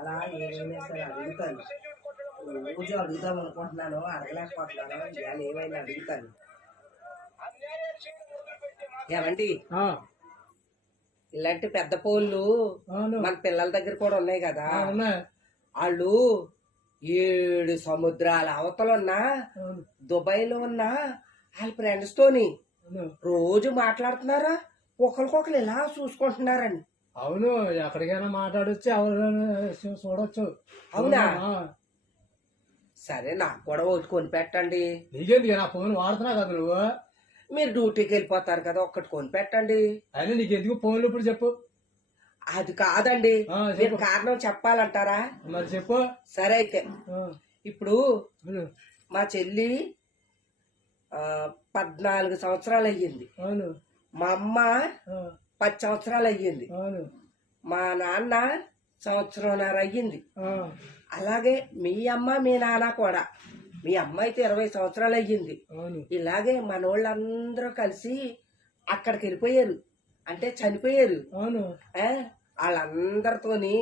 ఇవాళ ఏమైనా సరే అడుగుతాను. రోజు అడుగుదాం అనుకుంటున్నాను, అడగలేకపోతున్నాను. ఇవాళ ఏమైనా అడుగుతాను. ఏమండి, ఇలాంటి పెద్ద ఫోన్లు మన పిల్లల దగ్గర కూడా ఉన్నాయి కదా. వాళ్ళు 7 సముద్రాల అవతలున్నా దుబాయ్ లో ఉన్న వాళ్ళ ఫ్రెండ్స్ తోని రోజు మాట్లాడుతున్నారా, ఒకరికొకరు ఇలా చూసుకుంటున్నారని. అవును, ఎక్కడికైనా మాట్లాడొచ్చు, ఎవరైనా చూడొచ్చు. అవునా? సరే, నాకు కూడా ఒకటి కొనిపెట్టండి. నీకేంది, నా ఫోన్ వాడుతున్నా కదా నువ్వు. మీరు డ్యూటీకి వెళ్ళిపోతారు కదా, ఒక్కటి కొనిపెట్టండి. అయినా నీకెందుకు ఫోన్లు ఇప్పుడు చెప్పు. అది కాదండి, మీరు కారణం చెప్పాలంటారా? మరి చెప్పు. సరే అయితే, ఇప్పుడు మా చెల్లి 14 సంవత్సరాలు అయ్యింది. మా అమ్మ 10 సంవత్సరాలు అయ్యింది. మా నాన్న 1.5 సంవత్సరం అయ్యింది. అలాగే మీ అమ్మ మీ నాన్న కూడా. మీ అమ్మ అయితే 20 సంవత్సరాలు అయ్యింది. ఇలాగే మనోళ్ళందరూ కలిసి అక్కడికి వెళ్ళిపోయారు, అంటే చనిపోయారు. వాళ్ళందరితోని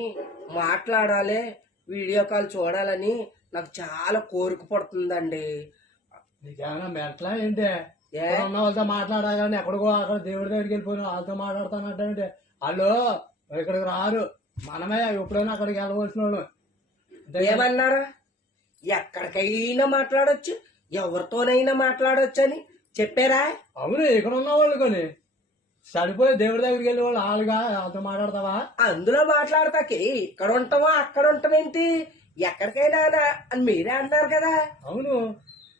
మాట్లాడాలి, వీడియో కాల్ చూడాలని నాకు చాలా కోరిక పడుతుందండి. నీకేమైనా మెట్లా ఏంటి? ఉన్న వాళ్ళతో మాట్లాడాలని ఎక్కడికో అక్కడ దేవుడి దగ్గరికి వెళ్ళిపోయిన వాళ్ళతో మాట్లాడతానంటే వాళ్ళు ఇక్కడికి రారు. మనమే ఎప్పుడైనా అక్కడికి వెళ్ళవలసిన వాళ్ళు. ఏమన్నారా? ఎక్కడికైనా మాట్లాడొచ్చు, ఎవరితోనైనా మాట్లాడొచ్చు అని చెప్పారా? అవును, ఇక్కడ ఉన్న వాళ్ళు కానీ చనిపోయి దేవుడి దగ్గరికి వెళ్ళే వాళ్ళు వాళ్ళతో మాట్లాడతావా? అందులో మాట్లాడతాకి ఇక్కడ ఉంటావా అక్కడ ఉంటామేంటి, ఎక్కడికైనా అని మీరే అన్నారు కదా. అవును,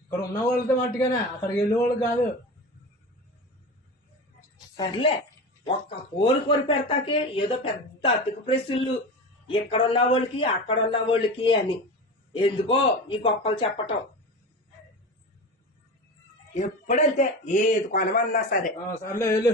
ఇక్కడ ఉన్న వాళ్ళతో మట్టుగానే అక్కడికి వెళ్ళే వాళ్ళు కాదు. సర్లే, ఒక్క ఫోన్ కొని పెడతాకి ఏదో పెద్ద అతికి ప్రశ్నలు, ఇక్కడ ఉన్న వాళ్ళకి అక్కడ ఉన్న వాళ్ళకి అని ఎందుకో ఈ గొప్పలు చెప్పటం. ఎప్పుడంతే, ఏది కొనమన్నా సరే. సర్లే వెళ్ళు.